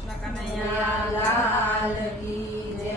કૃષ્ણ કનૈયા લાલ કી જય।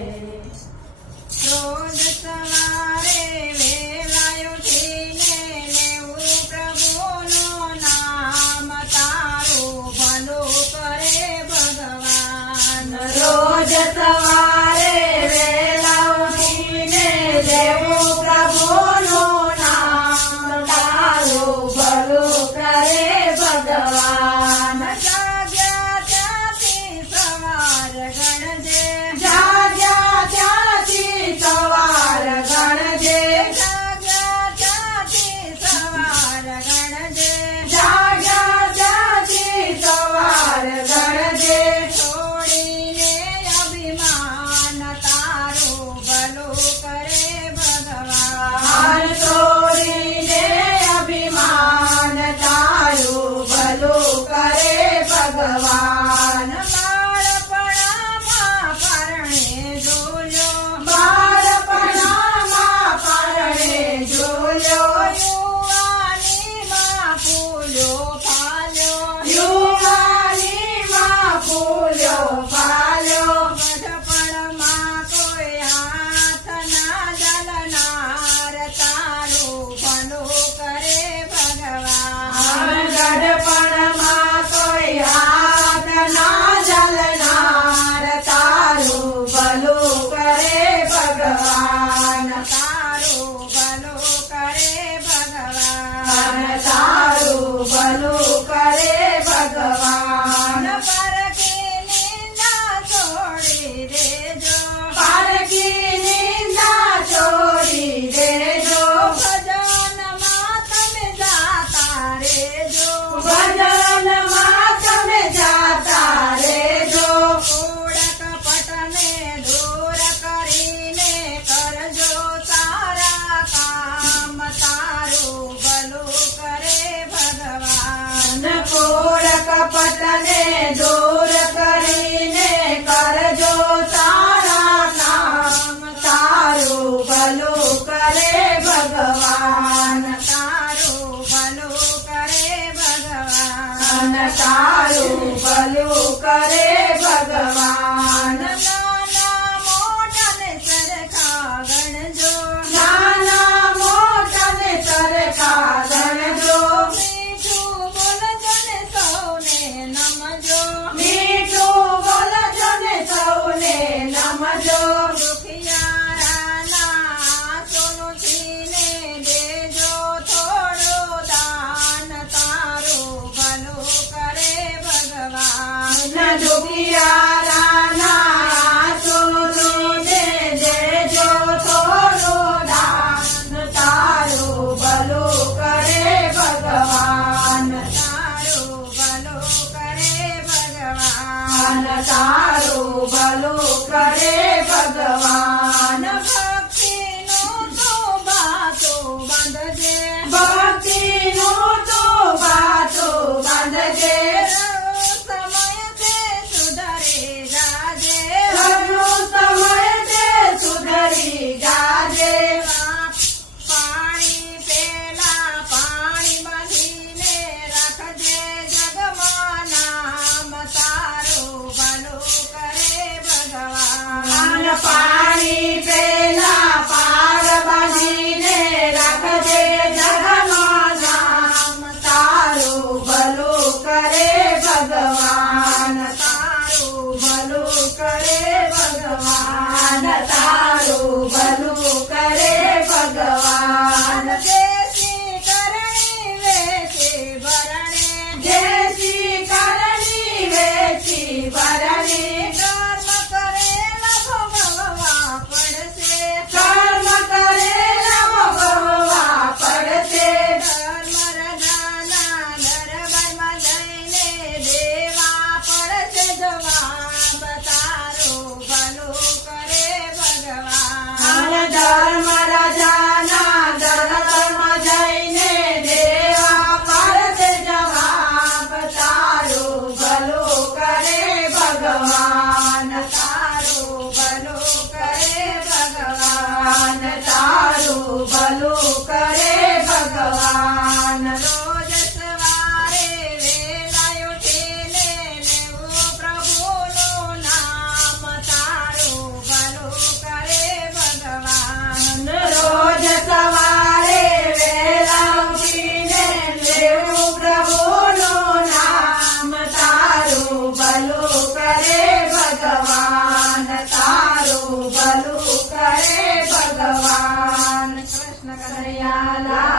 રોજ સવારે વહેલા ઉઠીને લેવું પ્રભુનું નામ, તારું ભલું કરે ભગવાન। રોજ સવારે વહેલા ઉઠીને લેવું પ્રભુનું નામ, તારું ભલું કરે ભગવાન। જાગ્યા ત્યાંથી સવાર ગણજે, જાગ્યા ત્યાંથી સવાર ગણજે, જાગ્યા ત્યાંથી સવાર ગણજે, જાગ્યા ત્યાંથી સવાર ગણજે। છોડીને અભિમાન, તારું ભલું કરે ભગવાન। છોડીને અભિમાન, તારું ભલું કરે ભગવાન। બાળપણામાં પરણે જોયો, બાળપણામાં પરણે જોયો, યુવાનીમાં ફૂલ્યો ફાલ્યો, યુવાનીમાં ફૂલ્યો ફાલ્યો। ગઢપણમાં કોઈ હાથ ના જલનાર, તારું ભલું કરે ભગવાન। ગઢપણમાં કોઈ હાથ ના જલનાર, તારું ભલું કરે ભગવાન। તારું ભલું કરે ભગવાન, તારું ભલું કરે ભગવાન। પરકી નિંદા છોડી દેજો, પરકી નિંદા છોડી દેજો, ભજનમાં તમે જાતા રેજો, ભજનમાં તમે જાતા રેજો। કૂડ કપટને દૂર કરીને કરજો સારા કામ, તારું ભલું કરે ભગવાન। કૂડ કપટને દૂર કરીને કરજો સારા કામ, તારું ભલું કરે ભગવાન। તારું ભલું કરે ભગવાન, તારું ભલું કરે ભગવાન। નાના મોટાને સરખા ગણજો, નાના મોટાને સરખા ગણજો, મીઠું બોલજો ને સૌને નમજો, મીઠું બોલજો ને સૌને નમજો। દુખિયારાના સોનું છીને દેજો થોડું દાન, તારું ભલું કરે ભગવાન। દુખિયારાના સોનું છીને દેજો થોડું દાન, તારું ભલું કરે ભગવાન। તારું ભલું કરે ભગવાન, તારું ભલું કરે ભગવાન। ભક્તિનું તું બાતું બાંધજે, ભક્તિનું તું બાતું બાંધજે, સમય તે સુધા કનૈયા લાલ